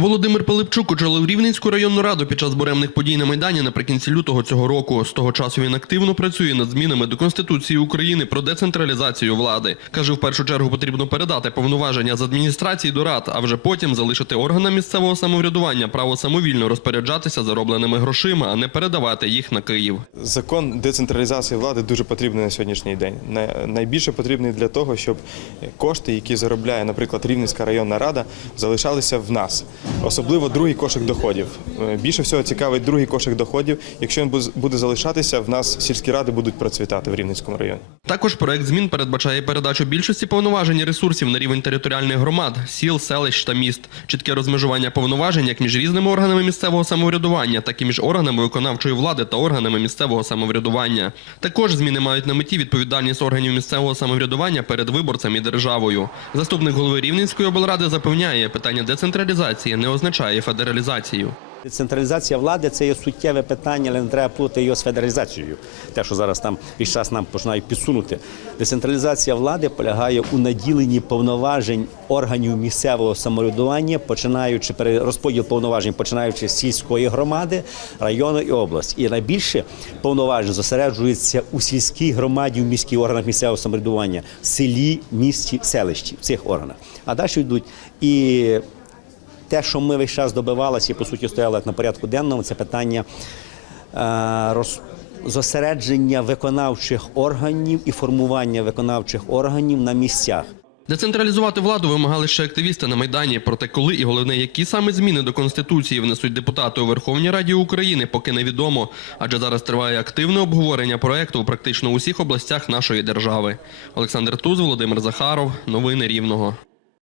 Володимир Пилипчук очолив Рівненську районну раду під час буремних подій на Майдані наприкінці лютого цього року. З того часу він активно працює над змінами до Конституції України про децентралізацію влади. Каже, в першу чергу потрібно передати повноваження з адміністрації до рад, а вже потім залишити органам місцевого самоврядування право самовільно розпоряджатися заробленими грошима, а не передавати їх на Київ. Закон децентралізації влади дуже потрібний на сьогоднішній день. Най- Найбільше потрібний для того, щоб кошти, які заробляє, наприклад, Рівненська районна рада, залишалися в нас. Особливо другий кошик доходів. Е, Більше всього цікавить другий кошик доходів. Якщо він буде залишатися, в нас сільські ради будуть процвітати в Рівненському районі. Також проект змін передбачає передачу більшості повноважень і ресурсів на рівень територіальних громад, сіл, селищ та міст, чітке розмежування повноважень як між різними органами місцевого самоврядування, так і між органами виконавчої влади та органами місцевого самоврядування. Також зміни мають на меті відповідальність органів місцевого самоврядування перед виборцем і державою. Заступник голови Рівненської облради запевняє, питання децентралізації не означає федералізацію. Децентралізація влади це є суттєве питання, але не треба плутати його з федералізацією. Те, що зараз там весь час нам починають підсунути. Децентралізація влади полягає у наділенні повноважень органів місцевого самоврядування, починаючи пере- розподіл повноважень, починаючи з сільської громади, району і області. І найбільше повноважень зосереджується у сільській громаді, в міських органах місцевого самоврядування, в селі, місті, селищі, в цих органах. А далі йдуть і те, що ми весь час добивалися і по суті стояло як на порядку денному, це питання е, роз, зосередження виконавчих органів і формування виконавчих органів на місцях. Децентралізувати владу вимагали ще активісти на майдані. Проте, коли і головне, які саме зміни до конституції внесуть депутати у Верховній Раді України, поки невідомо. Адже зараз триває активне обговорення проекту практично усіх областях нашої держави. Олександр Туз, Володимир Захаров, новини Рівного.